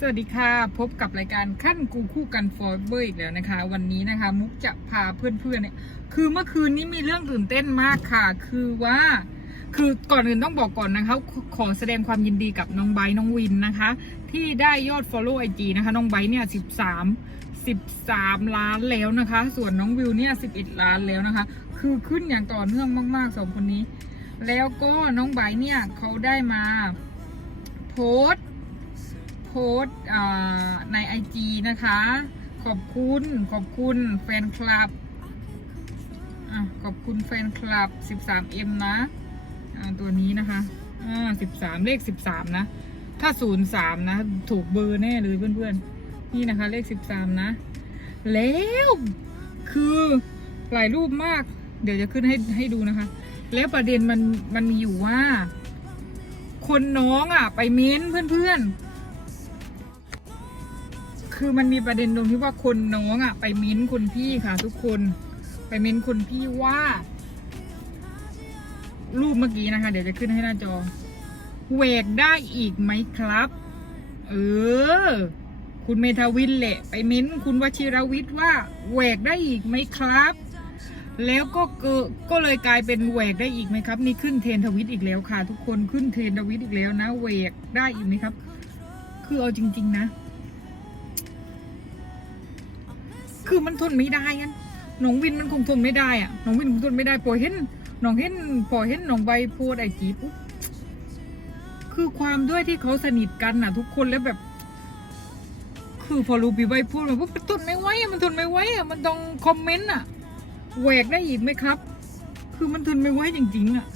สวัสดีค่ะ พบกับรายการขั้นกูคู่กันฟอร์เบอร์อีกแล้วนะคะ วันนี้นะคะ มุกจะพาเพื่อนๆเนี่ยคือเมื่อคืนนี้มีเรื่องตื่นเต้นมากค่ะ คือว่าคือก่อนอื่นต้องบอกก่อนนะคะ ขอแสดงความยินดีกับน้องไบน้องวินนะคะ ที่ได้ยอด Follow IG นะคะ น้องไบเนี่ย 13 13 ล้านแล้วนะคะ ส่วนน้องวิวเนี่ย 11 ล้านแล้วนะคะ คือขึ้นอย่างต่อเนื่องมากๆสองคนนี้ แล้วก็น้องไบเนี่ยเขาได้มาโพสต์ โพสต์อ่าใน IG นะคะ ขอบคุณขอบคุณแฟนคลับอขอบคุณแฟนคลับ 13M นะอ่าตัวนี้นะคะอ่า13 เลข 13 นะ ถ้า 03 นะ ถูกเบอร์แน่เลยเพื่อนๆ นี่นะคะ เลข 13 นะ แล้วคือหลายรูปมาก เดี๋ยวจะขึ้นให้ให้ดูนะคะ แล้วประเด็นมันมันมีอยู่ว่า คนน้องอะ ไปเม้นเพื่อนๆ คือมันมีประเด็นตรงที่ว่าคนน้องอะ ไปเม้นคนพี่ค่ะ ทุกคนไปเม้นคนพี่ว่า รูปเมื่อกี้นะคะ เดี๋ยวจะขึ้นให้หน้าจอแหวกได้อีกไหมครับ เออ คุณเมทาวินแหละ ไปเม้นคุณวชิรวิทย์ว่าแหวกได้อีกไหมครับ แล้วก็เกก็เลยกลายเป็นแหวกได้อีกไหมครับ นี่ขึ้นเทนทวิตอีกแล้วค่ะ ทุกคนขึ้นเทนทวิตอีกแล้วนะแหวกได้อีกไหมครับ คือเอาจริง ๆ นะ คือมันทนไม่ได้งั้นน้องวินมันคงทนไม่ได้อะน้องวินคงทนไม่ได้พอเห็นน้องเห็นพอเห็นน้องใบพสต์ไอจีปุ๊บคือความด้วยที่เขาสนิทกันน่ะ ทุกคนแล้วแบบ คือพอรู้ปีใบพูดมาปุ๊บมันทนไม่ไหวอะมันทนไม่ไหวอะมันต้องคอมเมนต์อะแหวกได้อีกไหมครับ คือมันทนไม่ไหวจริงๆอะ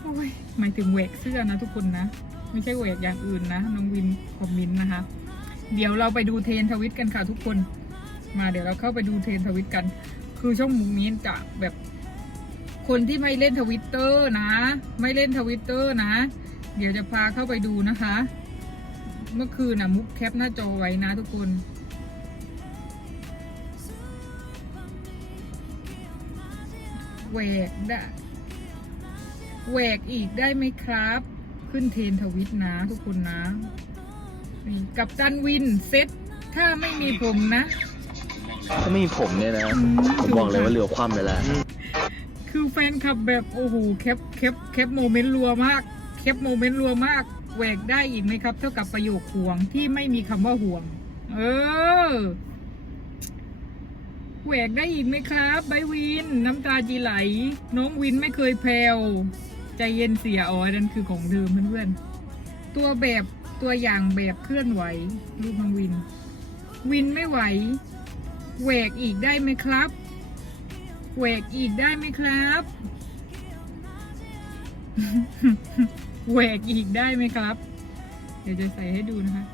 โอ้ยหมายถึงแหวกเสื้อนะทุกคนนะไม่ใช่แหวกอย่างอื่นนะน้องวินคอมเมนต์นะคะ เดี๋ยวเราไปดูเทนทวิตกันค่ะทุกคน มาเดี๋ยวเราเข้าไปดูเทรนทวิตกัน คือช่องมุกนี้จะแบบคนที่ไม่เล่นทวิตเตอร์นะ ไม่เล่นทวิตเตอร์นะ เดี๋ยวจะพาเข้าไปดูนะคะ เมื่อคืนนะมุกแคปหน้าจอไว้นะทุกคนแหวกได้แหวกอีกได้ไหมครับ ขึ้นเทนทวิตนะ ทุกคนนะ กับตันวินเซ็ตถ้าไม่มีผมนะ ถ้าไม่มีผมเนี่ยนะ ผมบอกเลยว่าเรือคว่ำไปแล้ว คือแฟนคลับแบบโอ้โหแคปแคปแคปโมเมนต์รัวมากแคปโมเมนต์รัวมากแหวกได้อีกไหมครับ เท่ากับประโยคห่วงที่ไม่มีคำว่าห่วง เออแหวกได้อีกไหมครับใบวิน น้ำตาจีไหล น้องวินไม่เคยแพลวใจเย็นเสียอ๋อนั่นคือของเดิมเพื่อนๆตัวแบบตัวอย่างแบบเคลื่อนไหวรูปน้องวิน วินไม่ไหว แหวกอีกได้ไหมครับแหวกอีกได้ไหมครับแหวกอีกได้ไหมครับ เดี๋ยวจะใส่ให้ดูนะคะ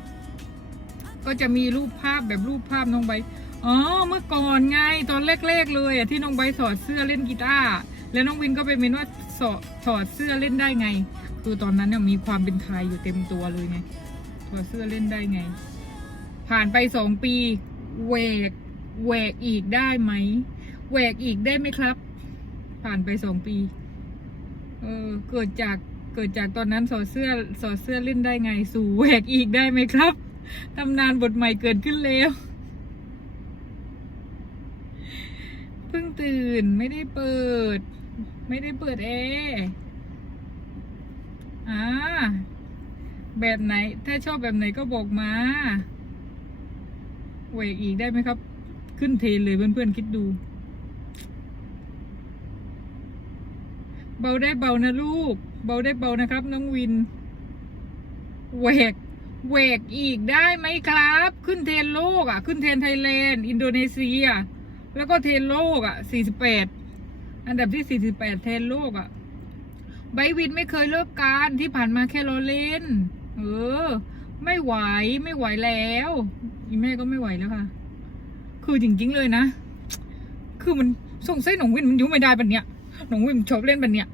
ก็จะมีรูปภาพแบบรูปภาพน้องใบ อ๋อ เมื่อก่อนไงตอนแรกๆเลยอะที่น้องใบถอดเสื้อเล่นกีตาร์ แล้วน้องวินก็ไปเมนว่าสอถอดเสื้อเล่นได้ไง คือตอนนั้นเนี่ยมีความเป็นไทยอยู่เต็มตัวเลยไงถอดเสื้อเล่นได้ไง ผ่านไปสองปีแหวก แหวกอีกได้ไหมแหวกอีกได้ไหมครับ ผ่านไปสองปี เออเกิดจากเกิดจากตอนนั้นสอดเสื้อสอดเสื้อเล่นได้ไง สู่แหวกอีกได้ไหมครับตำนานบทใหม่เกิดขึ้นแล้วเพิ่งตื่นไม่ได้เปิด ไม่ได้เปิดแอร์อ่าแบบไหน ถ้าชอบแบบไหนก็บอกมาแหวกอีกได้ไหมครับ ขึ้นเทนเลยเพื่อนๆคิดดู เบาได้เบานะลูก เบาได้เบานะครับ น้องวินแหวกแหวกอีกได้ไหมครับ ขึ้นเทนโลกอะ ขึ้นเทนไทยแลนด์ อินโดนีเซีย แล้วก็เทนโลกอะ48อันดับที่48เทนโลกอะไบวินไม่เคยเลิกการที่ผ่านมาแค่ล้อเล่น เออ ไม่ไหวไม่ไหวแล้วอีแม่ก็ไม่ไหวแล้วค่ะ คือจริงๆเลยนะ คือมันสงสัยหนองวินมันอยู่ไม่ได้ปันเนี้ยหนองวินมันชอบเล่นปันเนี้ย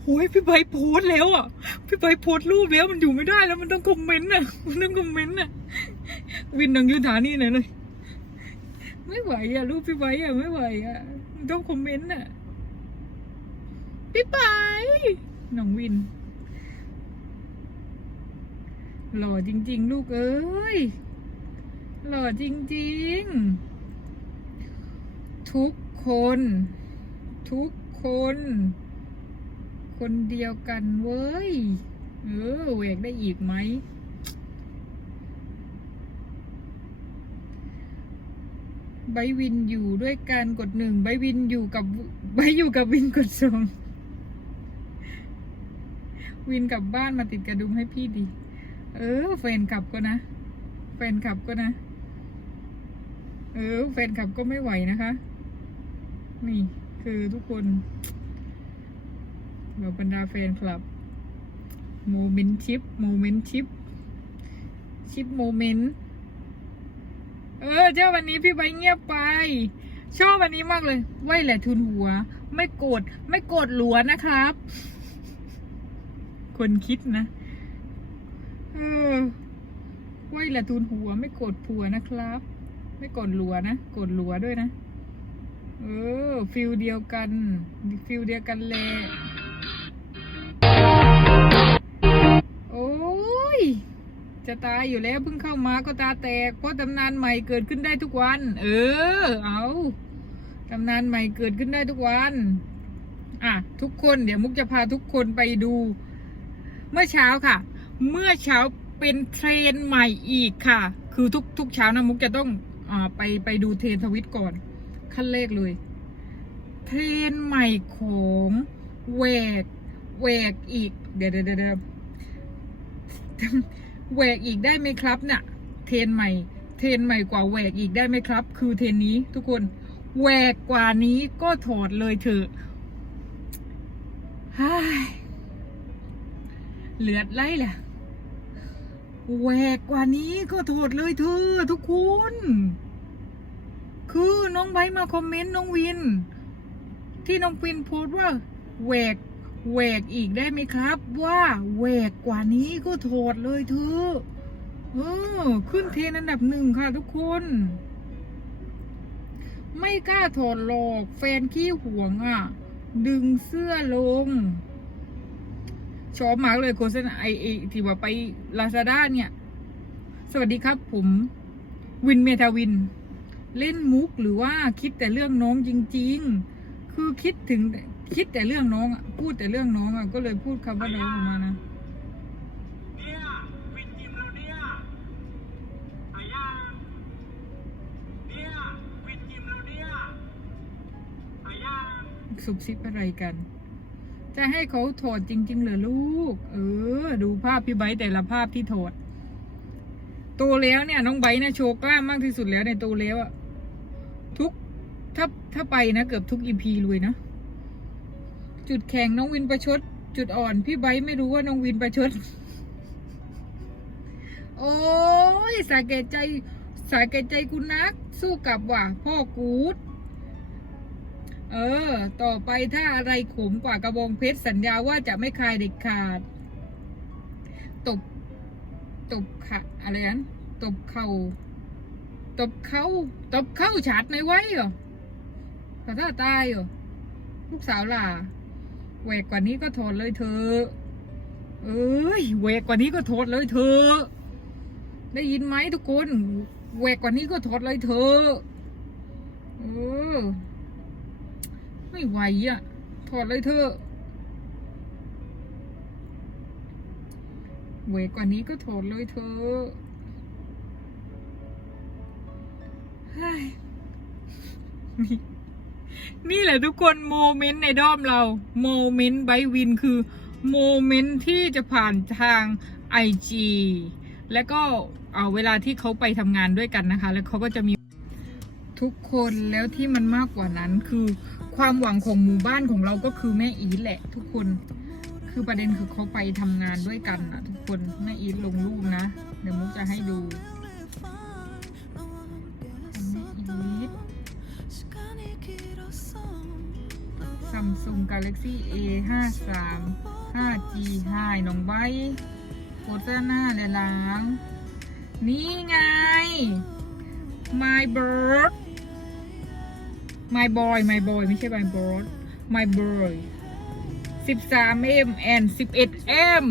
โอ้ยพี่ใบโพสต์แล้วอะ พี่ใบโพสต์รูปแล้วมันอยู่ไม่ได้แล้วมันต้องคอมเมนต์อะ มันต้องคอมเมนต์อะ วินนังยูฐานี่เลยเลย ไม่ไหวอะรูปพี่ใบอะไม่ไหวอะมันต้องคอมเมนต์อะ พี่ใบหนองวิน หล่อจริง ๆ ลูกเอ้ย หล่อจริง ๆ ทุกคน ทุกคน คนเดียวกันเว้ย เออแหวกได้อีกไหมไบวินอยู่ด้วยการกดหนึ่งไบวินอยู่กับไบอยู่กับวินกดสองวินกลับบ้านมาติดกระดุมให้พี่ดี เออแฟนขับก็นะแฟนขับก็นะ เออแฟนขับก็ไม่ไหวนะคะ นี่คือทุกคนเราบรรดาแฟนคลับโมเมนต์ชิปโมเมนต์ชิปชิปโมเมนต์เออเจ้าวันนี้พี่ใบเงียบไป ชอบวันนี้มากเลยไหวแหละทุนหัว ไม่โกรธไม่โกรธหลัวนะครับ คนคิดนะเออไหวแหละทุนหัวไม่โกรธผัวนะครับ ไม่กรธหลัวนะกรธหลัวด้วยนะ เออฟิลเดียวกัน ฟิลเดียวกันแหละโอ้ยจะตายอยู่แล้วเพิ่งเข้ามาก็ตาแตก เพราะตำนานใหม่เกิดขึ้นได้ทุกวัน เออ เอาตำนานใหม่เกิดขึ้นได้ทุกวัน อะ ทุกคนเดี๋ยวมุกจะพาทุกคนไปดู เมื่อเช้าค่ะ เมื่อเช้าเป็นเทรนใหม่อีกค่ะ คือทุกทุกเช้านะมุกจะต้อง ไปไปดูเทรนทวิตก่อน ขั้นเลขเลย เทรนใหม่ของแหวกแหวกอีกเดี๋ยวเดี๋ยวเดี๋ยวเดี๋ยวแหวกอีกได้ไหมครับเนี่ยเทรนใหม่ เทรนใหม่กว่าแหวกอีกได้ไหมครับ คือเทรนนี้ทุกคนแหวกกว่านี้ก็ถอดเลยเถอะฮ่ายเหลือดไล่แหละ แหวกกว่านี้ก็ถอดเลยเถอทุกคนคือน้องไบมาคอมเมนต์น้องวิน ที่น้องปินโพสต์ว่าแหวกแหวกอีกได้ไหมครับ ว่าแหวกกว่านี้ก็ถอดเลยเถอเออขึ้นเทนอันดับหนึ่งค่ะทุกคน ไม่กล้าถอดหรอกแฟนขี้หวงอะ ดึงเสื้อลง ชอบมากเลยโฆษณาไอไอที่ว่าไปลาซาด้าเนี่ย สวัสดีครับ ผมวินเมทาวิน เล่นมุกหรือว่าคิดแต่เรื่องน้องจริง ๆ คือคิดถึงคิดแต่เรื่องน้องอะพูดแต่เรื่องน้องอะก็เลยพูดคำว่าน้องออกมานะเนี่ยวินจิมเราเนี่ยอายาเนี่ยวินจิมเราเนี่ยอายาสุบซิบอะไรกัน จะให้เขาถอดจริง ๆ เหรอลูก เออ ดูภาพพี่ไบร์แต่ละภาพที่ถอดโตแล้วเนี่ย น้องไบร์ทเนี่ยโชว์กล้ามมากที่สุดแล้วในโตแล้วอะทุกถ้าถ้าไปนะเกือบทุกอีพีเลยนะจุดแข็งน้องวินประชด จุดอ่อน พี่ไบร์ไม่รู้ว่าน้องวินประชด โอ้ยสาแก่ใจสาแก่ใจกูนัก สู้กับว่ะพ่อกูด เออ ต่อไปถ้าอะไรขมกว่ากระบองเพชรสัญญาว่าจะไม่คายเด็ดขาด ตบ ตบขะอะไรนั้นตบเข่าตบเข้าตบเข้าฉาดในไหวเหรอแต่ถ้าตายเหรอลูกสาวล่ะแหวกกว่านี้ก็โทษเลยเธอ เอ้ยแหวกกว่านี้ก็โทษเลยเธอ ได้ยินไหมทุกคนแหวกกว่านี้ก็โทษเลยเธอ เออ ไม่ไหวอะ ถอดเลยเถอะเวกกว่านี้ก็ถอดเลยเถอะนี่นี่แหละทุกคนโมเมนต์ในด้อมเรา โมเมนต์ไบวินคือ โมเมนต์ที่จะผ่านทางไอจีแล้วก็เอาเวลาที่เขาไปทำงานด้วยกันนะคะ แล้วเขาก็จะมีทุกคนแล้วที่มันมากกว่านั้นคือ ความหวังของหมู่บ้านของเราก็คือแม่อีทแหละ ทุกคน คือประเด็นคือเขาไปทำงานด้วยกันนะทุกคนแม่อีทลงรูปนะ เดี๋ยวมุกจะให้ดูแม่อีทซัมซุงกาแล็กซี่ A ห้าสาม 5G ไฮน้องใบโฆษณาและล้าง นี่ไง my bird my boy my boy ไม่ใช่ my boy my boy 13 m and 11 m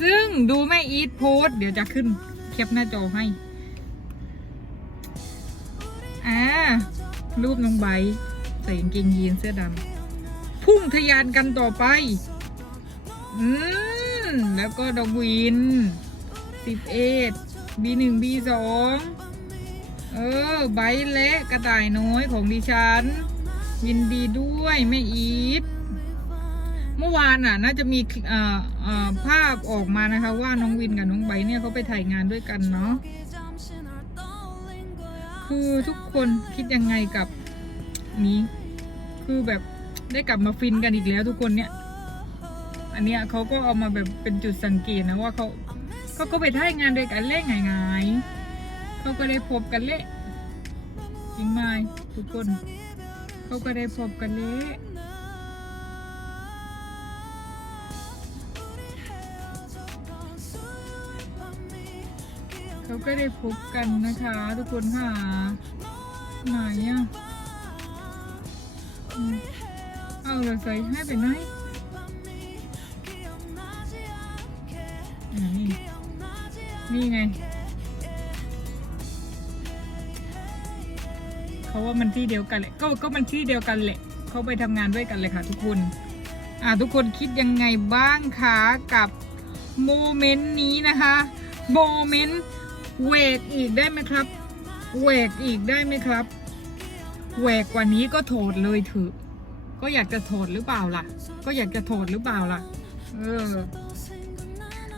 ซึ่งดูแม่อีทโพสเดี๋ยวจะขึ้นแคปหน้าจอให้ อ่า รูปน้องไบใส่กางเกงยีนเสื้อดำพุ่งทยานกันต่อไป อืม แล้วก็ดอกวิน 11 B1 B2 เออไบร์ทและกระต่ายน้อยของดิฉัน ยินดีด้วยแม่อีทเมื่อวานอะ น่าจะมีเอ่อเอ่อภาพออกมานะคะ ว่าน้องวินกับน้องไบเนี่ยเขาไปถ่ายงานด้วยกันเนาะคือทุกคนคิดยังไงกับนี้ คือแบบได้กลับมาฟินกันอีกแล้วทุกคนเนี่ย อันเนี้ยเขาก็เอามาแบบเป็นจุดสังเกตนะว่าเขาเขาก็ไปถ่ายงานด้วยกันเล่ไงไง เขาก็ได้พบกันเละจริงไหมทุกคน เขาก็ได้พบกันเละเขาก็ได้พบกันนะคะ ทุกคนค่ะไหนอะอืมเอาเรใส่ให้ไปไหนอ่านี่นี่ไง เขาว่ามันที่เดียวกันแหละก็ก็มันที่เดียวกันแหละเขาไปทำงานด้วยกันเลยค่ะทุกคนอ่าทุกคนคิดยังไงบ้างคะกับโมเมนต์นี้นะคะโมเมนต์แหวกอีกได้ไหมครับแหวกอีกได้ไหมครับแหวกกว่านี้ก็โถดเลยเถอะก็อยากจะโถดหรือเปล่าล่ะ ก็อยากจะโถดหรือเปล่าล่ะ เออ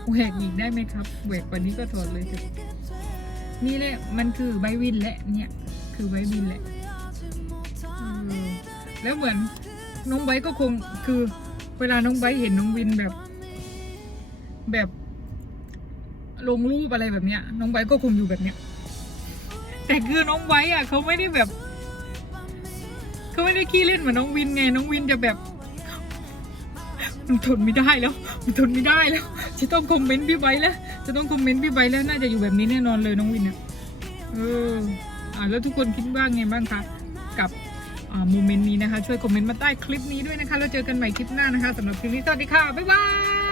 แหวกอีกได้ไหมครับแหวกกว่านี้ก็โถดเลยเถอะนี่แหละมันคือใบวินแหละเนี่ย คือใบวินแหละแล้วเหมือนน้องไบก็คงคือเวลาน้องไบเห็นน้องวินแบบ แบบลงรูปอะไรแบบเนี้ย น้องไบก็คงอยู่แบบเนี้ย แต่คือน้องไบอะเขาไม่ได้แบบเขาไม่ได้ขี้เล่นเหมือนน้องวินไง น้องวินจะแบบมันทนไม่ได้แล้วมันทนไม่ได้แล้ว จะต้องคอมเมนต์พี่ไบแล้ว จะต้องคอมเมนต์พี่ไบแล้วน่าจะอยู่แบบนี้แน่นอนเลยน้องวินเนี่ยเออ แล้วทุกคนคิดว่าไงบ้างคะกับโมเมนต์นี้นะคะ ช่วยคอมเมนต์มาใต้คลิปนี้ด้วยนะคะ แล้วเจอกันใหม่คลิปหน้านะคะสำหรับคลิปนี้สวัสดีค่ะ บ๊ายบาย